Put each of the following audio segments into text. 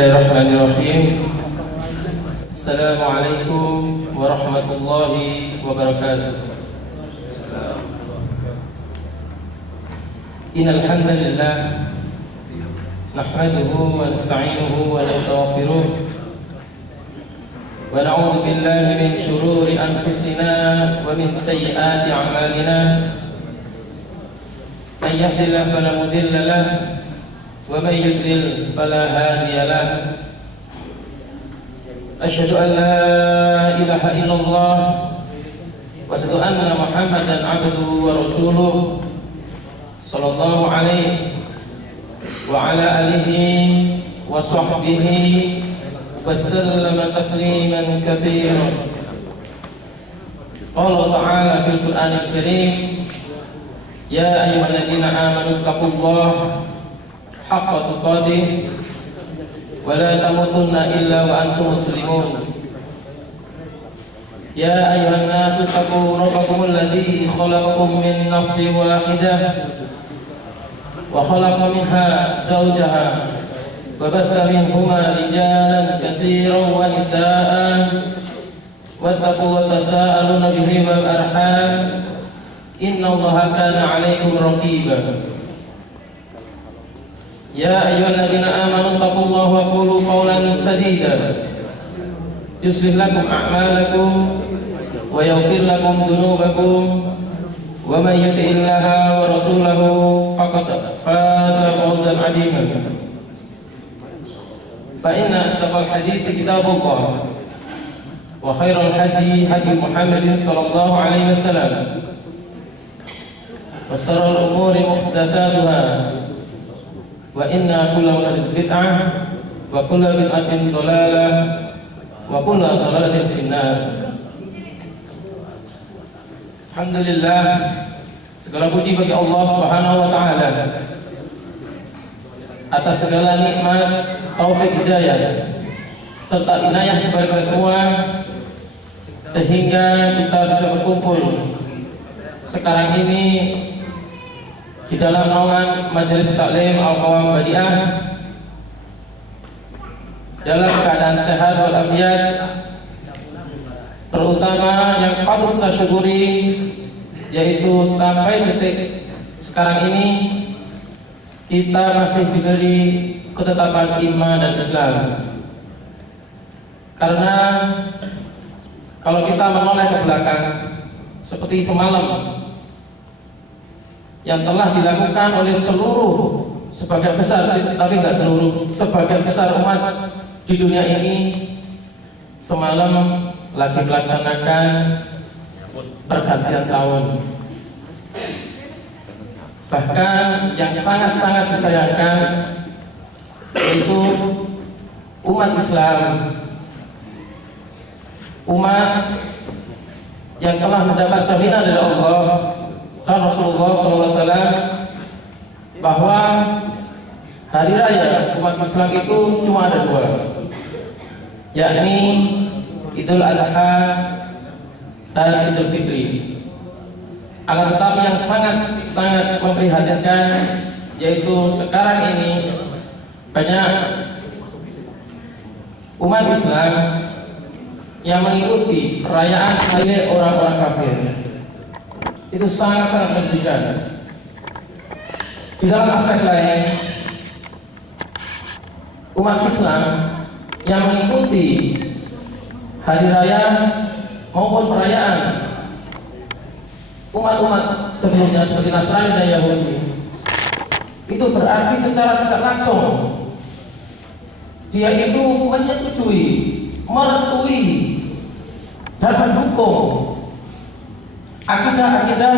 Bismillahirrahmanirrahim. Assalamualaikum warahmatullahi wabarakatuh. Innal hamdalillah nahmaduhu wa nasta'inuhu wa nastaghfiruh wa na'udzu billahi min shururi anfusina wa min sayyiati a'malina. Man yahdihillahu fala mudilla lahu ومن يضلل فلا هادي له. أشهد أن لا إله إلا الله وأشهد أن محمدا عبده ورسوله صلى الله عليه وعلى آله وصحبه وسلم تسليما كثيرا. قال تعالى في القرآن الكريم: يا أيها الذين آمنوا اتقوا الله haqqa tuqatih wa la tamutunna illa wa antum muslimun. Ya ayyuhan nasu taqu rabbakum alladhi khalaqakum min nafsin wahidah wa khalaqa minha zawjaha wa batha minhuma rijalan katsiran wa nisaa wattaqu wa tasaaluna bihi wal arham innallaha kana 'alaykum raqiba. يا أيها الذين آمنوا اتقوا الله وقولوا قولا سديدا يصلح لكم أعمالكم ويغفر لكم ذنوبكم ومن يطع الله ورسوله فقد فاز فوزا عظيما. فإن أصدق الحديث كتاب الله وخير الهدي هدي محمد صلى الله عليه وسلم وشر الأمور محدثاتها wa inna kulla muhdatsatin bid'ah wa kulla bid'atin dhalalah wa kulla dhalalatin finnar. Alhamdulillah, segala puji bagi Allah Subhanahu wa taala atas segala nikmat, taufik, hidayah serta inayah kepada kita semua sehingga kita bisa berkumpul sekarang ini di dalam naungan Majelis Taklim Al-Qawam Badi'ah dalam keadaan sehat walafiat, terutama yang patut kita syukuri yaitu sampai detik sekarang ini kita masih diberi ketetapan iman dan Islam. Karena kalau kita menoleh ke belakang seperti semalam yang telah dilakukan oleh seluruh sebagian besar, tapi enggak seluruh, sebagian besar umat di dunia ini semalam lagi melaksanakan pergantian tahun. Bahkan yang sangat-sangat disayangkan yaitu umat Islam, umat yang telah mendapat jaminan dari Allah dan Rasulullah SAW bahwa hari raya umat Islam itu cuma ada dua, yakni Idul Adha dan Idul Fitri. Akan tetapi yang sangat memprihatinkan yaitu sekarang ini banyak umat Islam yang mengikuti perayaan hari orang-orang kafir. Itu sangat menyedihkan. Di dalam aspek lain, umat Islam yang mengikuti hari raya maupun perayaan umat-umat sebelumnya seperti Nasrani dan Yahudi, itu berarti secara tidak langsung dia itu menyetujui, merestui dan mendukung akidah-akidah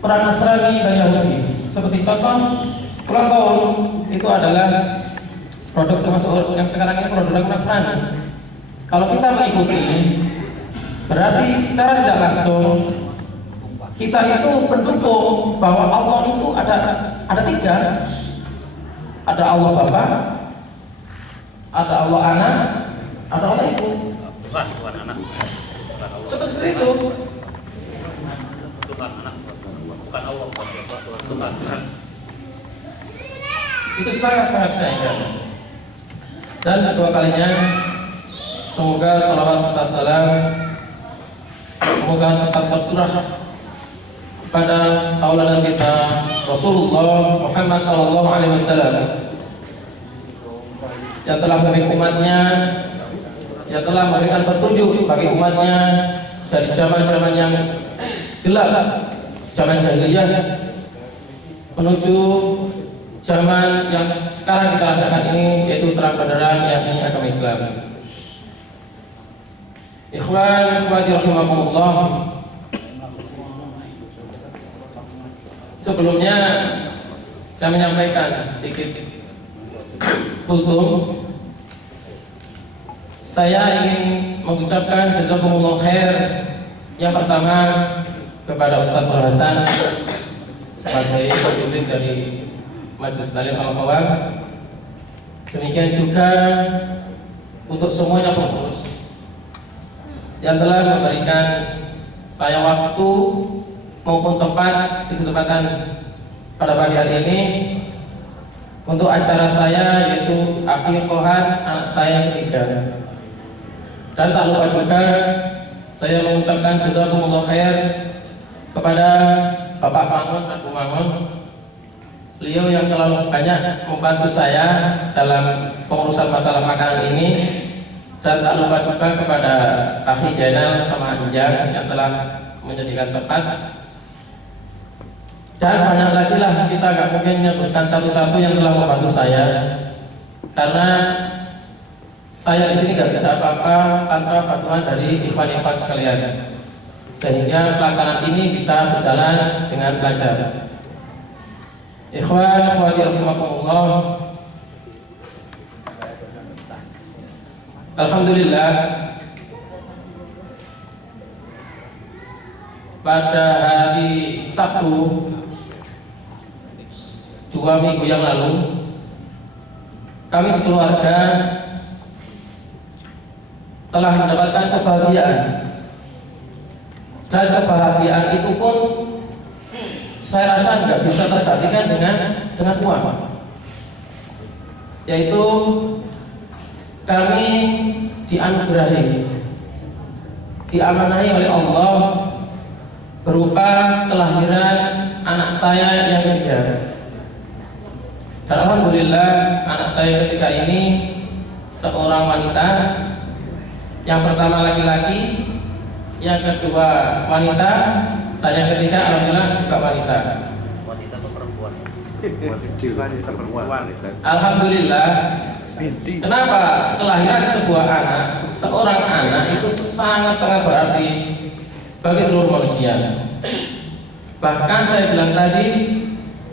perang Nasrani dan Yahudi. Seperti contoh ulang tahun itu adalah produk termasuk yang sekarang ini produk Nasrani. Kalau kita mengikuti, berarti secara tidak langsung kita itu pendukung bahwa Allah itu ada tiga, ada Allah Bapa, ada Allah Anak, ada Allah Ibu. Tuhan anak. Seperti itu. Tuhan anak, bukan Allah, Tuhan. Itu sangat sayangkan. Dan kedua kalinya, semoga salawat serta salam semoga tetap tercurah pada tauladan kita Rasulullah Muhammad SAW yang telah memberikan umatnya, yang telah memberikan petunjuk bagi umatnya dari zaman-zaman yang gelap, zaman jahiliyah, menuju zaman yang sekarang kita rasakan ini, yaitu terang benderang, yakni agama Islam. Ikhwan, ikhwati rahimakumullah. Sebelumnya saya menyampaikan sedikit kultum. Saya ingin mengucapkan jazakumullah khair yang pertama kepada Ustaz Nur Hasan sebagai pemimpin dari Majelis Taklim Al-Qawam. Demikian juga untuk semuanya pengurus yang telah memberikan saya waktu maupun tempat di kesempatan pada pagi hari ini untuk acara saya, yaitu akikah anak saya ketiga. Dan tak lupa juga saya mengucapkan jazakumullah khair kepada Bapak Mangun dan Bu Mangun, beliau yang terlalu banyak membantu saya dalam pengurusan masalah makanan ini. Dan tak lupa juga kepada Akhi Jainal sama Anjang yang telah menyediakan tempat. Dan banyak lagi lah, kita gak mungkin menyebutkan satu-satu yang telah membantu saya, karena saya di sini gak bisa apa-apa tanpa bantuan dari ikhwan-ikhwan sekalian, sehingga pelaksanaan ini bisa berjalan dengan lancar. Ikhwan, ikhwati rahimakumullah. Alhamdulillah, pada hari Sabtu 2 minggu yang lalu, kami sekeluarga telah mendapatkan kebahagiaan. Dan kebahagiaan itu pun saya rasa nggak bisa tergantikan dengan uang, yaitu kami dianugerahi, diamanahi oleh Allah berupa kelahiran anak saya yang ketiga. Dan alhamdulillah anak saya ketiga ini seorang wanita, yang pertama laki-laki, yang kedua wanita, dan yang ketiga alhamdulillah juga wanita. Wanita atau perempuan? Wanita perempuan. Alhamdulillah. Kenapa kelahiran sebuah anak, seorang anak itu sangat-sangat berarti bagi seluruh manusia. Bahkan saya bilang tadi,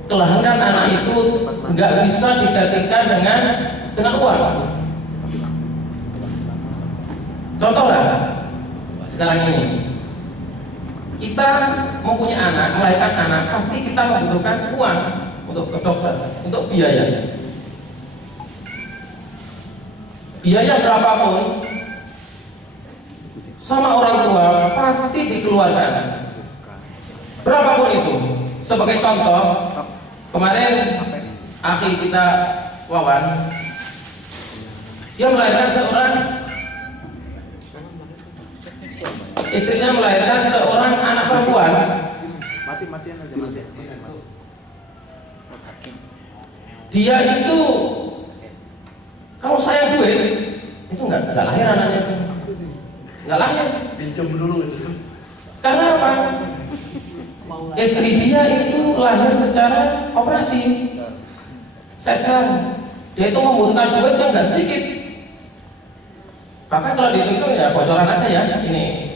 kelahiran anak itu nggak bisa digantikan dengan uang. Contoh lah, sekarang ini kita mempunyai anak, melahirkan anak, pasti kita membutuhkan uang untuk ke dokter, untuk biaya. Biaya berapapun sama orang tua pasti dikeluarkan, berapapun itu. Sebagai contoh, kemarin akhi kita Wawan, dia melahirkan istrinya melahirkan seorang anak perempuan. Dia itu, kalau saya duit itu nggak lahir anaknya, nggak lahir. Pinjam dulu itu. Karena apa? Istri dia itu lahir secara operasi sesar. Dia itu membutuhkan duit yang nggak sedikit. Bahkan kalau dihitung ya bocoran aja ya, ini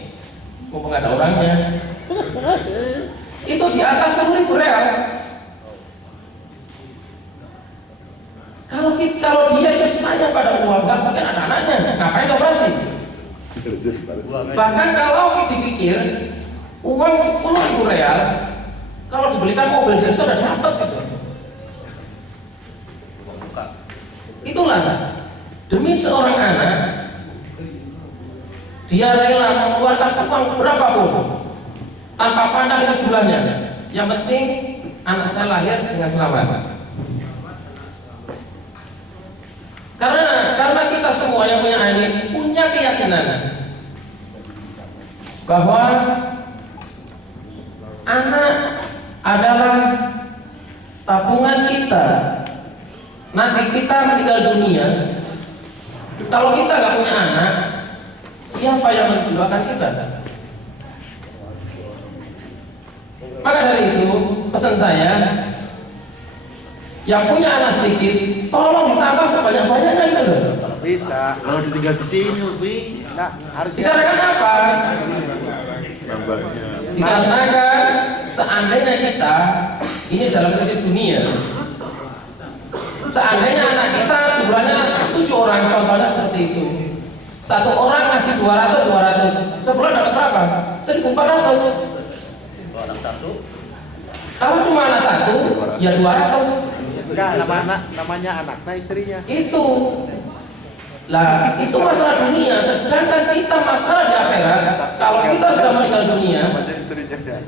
mumpung ada orangnya, itu di atas 10.000 real. Kalau dia itu sayang pada uang, nggak mungkin anak-anaknya ngapain operasi. Bahkan kalau dipikir uang 10.000 real, kalau dibelikan mobil dia itu udah dapat gitu. Itulah demi seorang anak dia rela mengeluarkan uang berapapun tanpa pandang itu jumlahnya. Yang penting anak saya lahir dengan selamat. Karena semua yang punya anak punya keyakinan bahwa anak adalah tabungan kita. Nanti kita meninggal dunia, kalau kita nggak punya anak, siapa yang mendoakan kita? Maka dari itu pesan saya, yang punya anak sedikit, tolong ditambah sebanyak-banyaknya gitu loh. Bisa, kalau ditinggal di sini lebih, nah harus Dikarenakan apa? nambahnya. Dikarenakan seandainya kita ini dalam prinsip dunia, seandainya anak kita jumlahnya 7 orang, contohnya seperti itu, satu orang ngasih 200, sebulan dapat berapa? 1.400. Orang satu. Kalau cuma anak satu, ya 200. Enggak, namanya anaknya istrinya. Itu lah, itu masalah dunia. Sedangkan kita masalah di akhirat. Kalau kita sudah meninggal dunia, Namanya istrinya ya.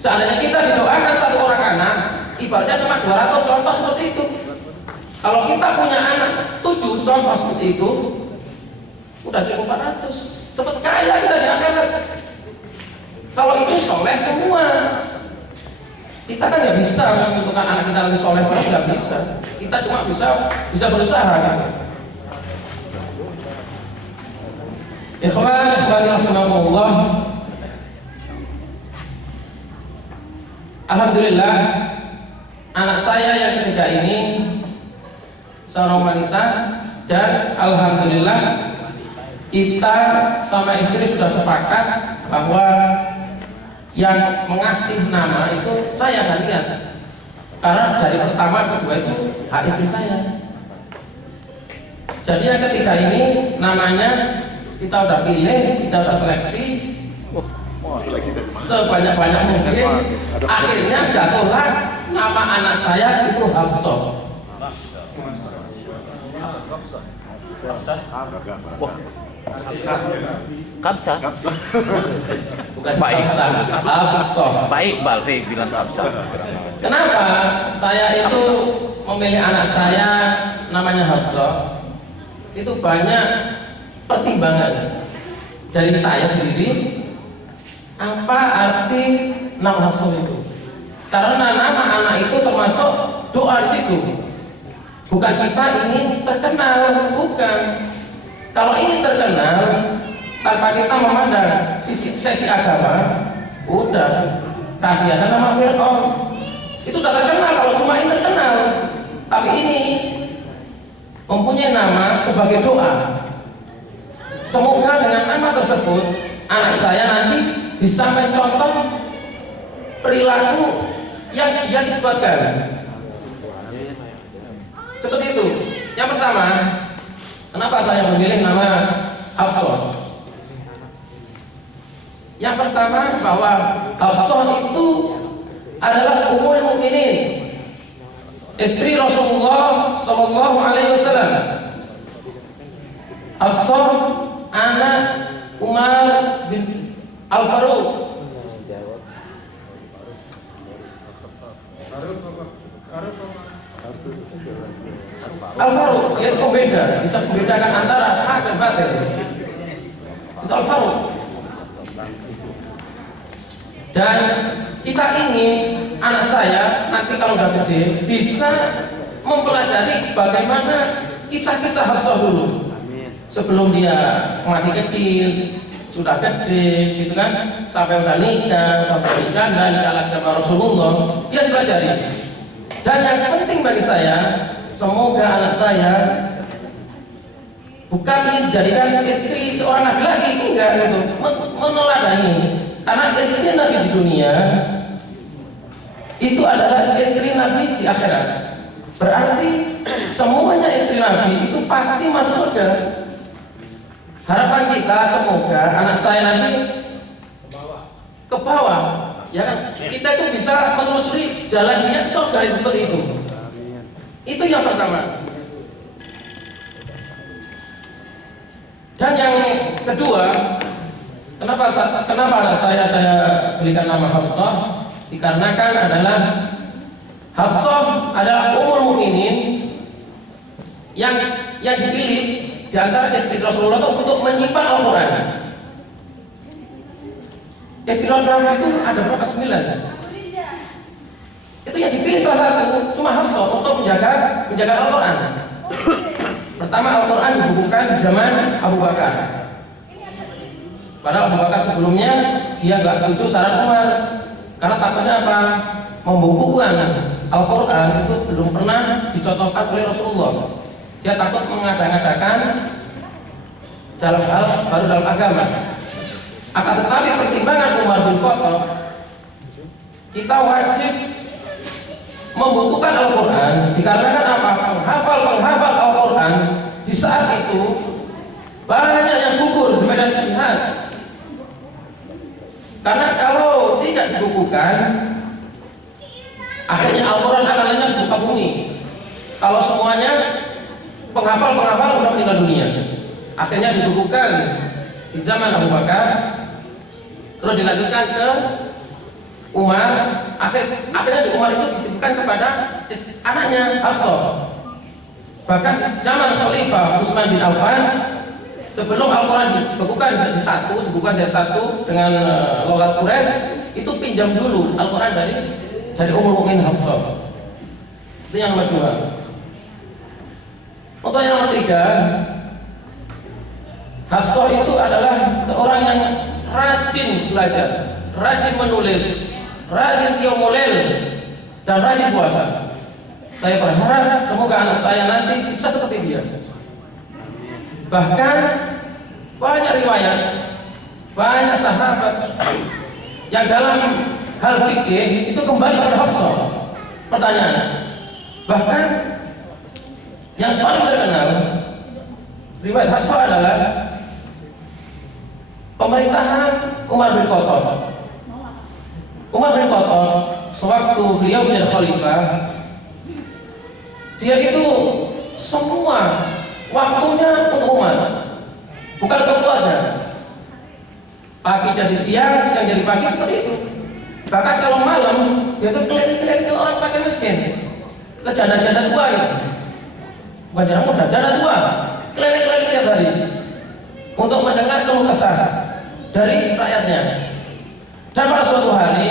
seandainya kita didoakan satu orang anak, ibaratnya cuma 200, contoh seperti itu. Kalau kita punya anak 7, contoh seperti itu, udah 1.400. Cepet kaya kita di akhirat. Kalau itu soleh semua. Kita kan nggak bisa menentukan anak kita lebih soleh, nggak bisa. Kita cuma bisa berusaha kan. Ikhwan rahimakumullah. Alhamdulillah, anak saya yang ketiga ini seorang wanita, dan alhamdulillah kita sama istri sudah sepakat bahwa yang mengasih nama itu saya gantian, karena dari pertama kedua itu hak istri saya. Jadi yang ketiga ini namanya kita udah pilih, kita udah seleksi sebanyak-banyak mungkin. Akhirnya jatuhlah nama anak saya itu Hafsah. Kamsa. Bukan Hafsah, Hafsah. Baik, balik bilang Kamsa. Kenapa saya itu memilih anak saya namanya Hafsah? Itu banyak pertimbangan dari saya sendiri. Apa arti nama Hafsah itu? Karena nama anak itu termasuk doa di situ. Bukan kita ingin terkenal, bukan. Kalau ini terkenal tanpa kita memandang sesi agama, udah kasih aja nama Fir'aun. Itu udah terkenal kalau cuma ini terkenal. Tapi ini mempunyai nama sebagai doa. Semoga dengan nama tersebut anak saya nanti bisa mencontoh perilaku yang dia nisbatkan. Seperti itu. Yang pertama, kenapa saya memilih nama Hafsah? Yang pertama bahwa Hafsah itu adalah Ummul Mukminin, istri Rasulullah Sallallahu Alaihi Wasallam. Hafsah anak Umar bin Al-Faruq. Al-Faruq, dia pembeda, bisa membedakan antara hak dan batil. Itu Al-Faruq. Dan kita ingin anak saya nanti kalau udah gede bisa mempelajari bagaimana kisah-kisah Hafsah dulu. Sebelum dia masih kecil, sudah gede, gitu kan, sampai udah nikah, udah berjanda, nikah lagi sama Rasulullah, dia dipelajari. Dan yang penting bagi saya, semoga anak saya bukan ingin dijadikan istri seorang nabi lagi, enggak gitu, meneladani. Karena istri nabi di dunia itu adalah istri nabi di akhirat. Berarti semuanya istri nabi itu pasti masuk surga. Harapan kita semoga anak saya nanti ke bawah, ya kan? Kita itu bisa menelusuri jalan dia surga itu seperti itu. Itu yang pertama. Dan yang kedua, kenapa anak saya berikan nama Hafsah? Dikarenakan adalah Hafsah adalah Ummul Mukminin yang dipilih di antara istri Rasulullah itu untuk menyimpan Al-Quran. Istri Rasulullah itu ada berapa? 9. Itu yang dipilih salah satu cuma Hafsah untuk menjaga Al-Quran. Pertama, Al-Quran dibukukan di zaman Abu Bakar. Padahal Abu Bakar sebelumnya dia nggak setuju saran Umar karena takutnya apa? Membukukan Al-Quran itu belum pernah dicontohkan oleh Rasulullah. Dia takut mengada-ngadakan dalam hal baru dalam agama. Akan tetapi pertimbangan Umar bin Khattab, kita wajib membukukan Al-Quran dikarenakan apa? Penghafal Al-Quran di saat itu banyak yang gugur di medan jihad. Karena kalau tidak dibukukan, akhirnya Al-Quran akan lenyap di muka bumi. Kalau semuanya penghafal sudah meninggal dunia. Akhirnya dibukukan di zaman Abu Bakar, terus dilanjutkan ke Umar. Akhirnya di Umar itu diberikan kepada anaknya Hafsah. Bahkan di zaman Khalifah Utsman bin Affan, sebelum Al-Quran dibukukan jadi satu dengan logat Quraisy, itu pinjam dulu Al-Quran dari Ummul Mukminin Hafsah. Itu yang nomor 2. Untuk yang nomor 3, Hafsah itu adalah seorang yang rajin belajar, rajin menulis, rajin qiyamul, dan rajin puasa. Saya berharap semoga anak saya nanti bisa seperti dia. Bahkan banyak riwayat, banyak sahabat yang dalam hal fikih itu kembali kepada Hafsah. Pertanyaan, bahkan yang paling terkenal riwayat Hafsah adalah pemerintahan Umar bin Khattab. Umar bin Khattab sewaktu beliau menjadi khalifah, dia itu semua waktunya untuk umat, bukan untuk keluarga. Pagi jadi siang, siang jadi pagi, seperti itu. Bahkan kalau malam dia tuh keliling-keliling ke orang fakir miskin, ke janda-janda tua ya, bukan janda muda, janda tua, keliling-keliling tiap hari untuk mendengar keluh kesah dari rakyatnya. Dan pada suatu hari,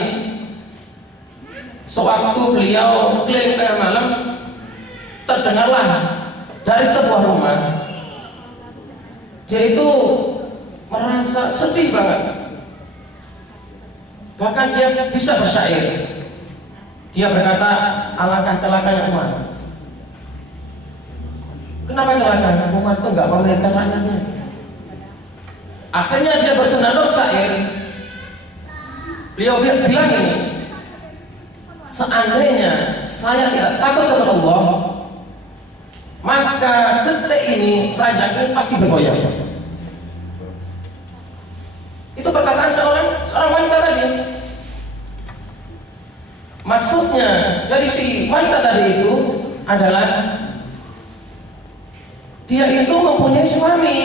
sewaktu beliau keliling tengah malam, terdengarlah dari sebuah rumah, dia itu merasa sedih banget. Bahkan dia bisa bersyair. Dia berkata, alangkah celakanya umat. Kenapa celaka? Umat itu nggak memikirkan rakyatnya. Akhirnya dia bersenandung syair. Beliau bilang ini, seandainya saya tidak takut kepada Allah, maka detik ini ranjang ini pasti bergoyang. Itu perkataan seorang wanita tadi. Maksudnya dari si wanita tadi itu adalah dia itu mempunyai suami,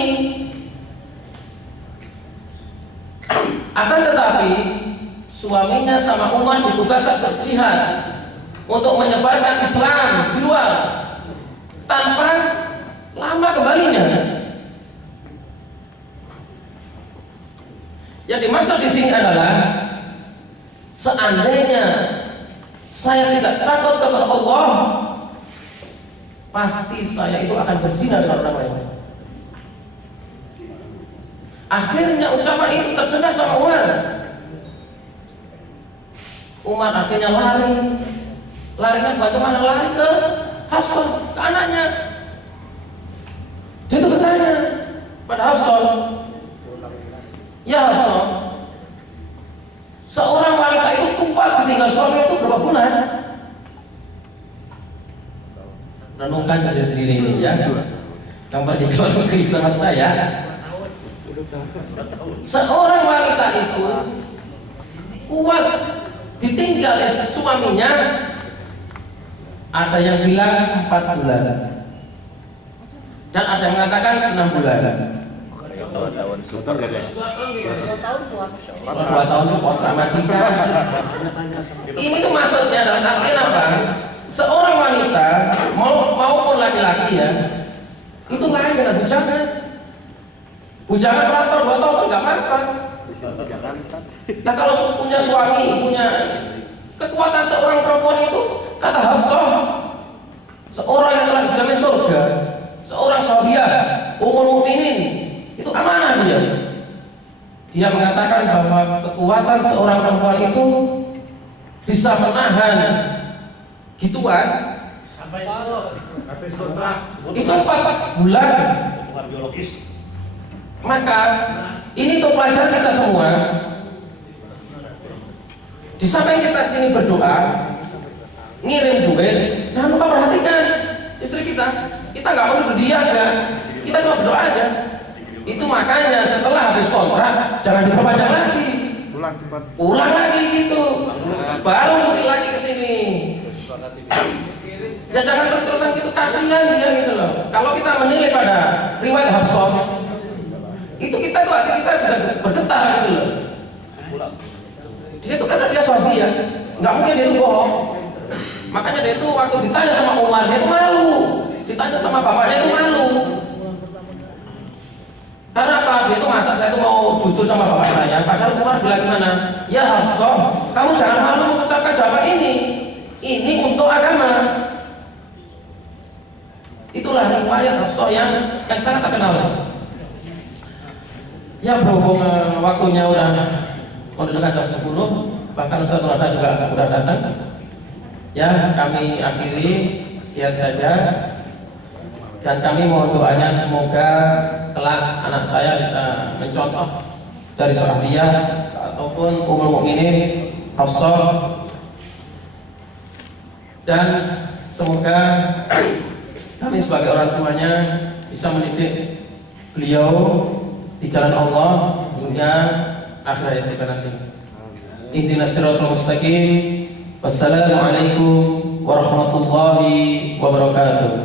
akan tetapi suaminya sama Umar ditugaskan berjihad untuk menyebarkan Islam di luar tanpa lama kembalinya. Yang dimaksud di sini adalah seandainya saya tidak takut kepada Allah, pasti saya itu akan berzina dengan orang lain. Akhirnya ucapan itu terdengar sama Umar. Umar akhirnya larinya bagaimana? Lari ke Hafsah, ke anaknya. Dia itu bertanya pada Hafsah, ya Hafsah, seorang wanita itu kuat ditinggal suami itu berapa bulan? Renungkan saja sendiri ini ya. Gambar di kehidupan saya. Seorang wanita itu kuat ditinggal suaminya, ada yang bilang 4 bulan dan ada yang mengatakan 6 bulan. 2 tahun. 2 tahun itu kontrak majikan. Ini tuh maksudnya dalam artian apa? Seorang wanita maupun laki-laki ya, Itu lain dengan bujangan. Bujangan pelantau 2 tahun nggak apa-apa. Nah kalau punya suami, punya kekuatan seorang perempuan itu, kata Hafsah, seorang yang telah dijamin surga, seorang sahabiah, Ummul Mukminin, itu amanah dia. Dia mengatakan bahwa kekuatan seorang perempuan itu bisa menahan gituan itu 4 bulan. Maka ini untuk pelajaran kita semua. Di samping kita sini berdoa, ngirim duit, jangan lupa perhatikan istri kita. Kita nggak perlu berdiam kan, kita cuma berdoa aja. Itu makanya setelah habis kontrak jangan diperpanjang lagi. Pulang cepat. Pulang lagi gitu. Baru pergi lagi ke sini. Ya jangan terus-terusan gitu, kasihan dia gitu loh. Kalau kita menilai pada riwayat Hafsah, itu kita tuh hati kita bisa bergetar gitu loh. Dia tuh karena dia sahabat ya, nggak mungkin dia itu bohong. Makanya dia itu waktu ditanya sama Umar, dia itu malu. Ditanya sama bapaknya itu malu. Karena apa? Dia itu masa saya itu mau jujur sama bapak saya. Padahal Umar bilang gimana? Ya Hafsah, kamu jangan malu mengucapkan jawaban ini. Ini untuk agama. Itulah riwayat Hafsah yang sangat terkenal. Ya berhubung waktunya udah menunjukkan jam 10, bahkan Ustaz Rasa juga udah datang. Ya kami akhiri sekian saja. Dan kami mohon doanya semoga kelak anak saya bisa mencontoh dari sahabiah ataupun Ummul Mukminin Hafsah, dan semoga kami sebagai orang tuanya bisa mendidik beliau di jalan Allah hingga akhir hayat kita nanti. Ihdinas siratal mustaqim. Wassalamualaikum warahmatullahi wabarakatuh.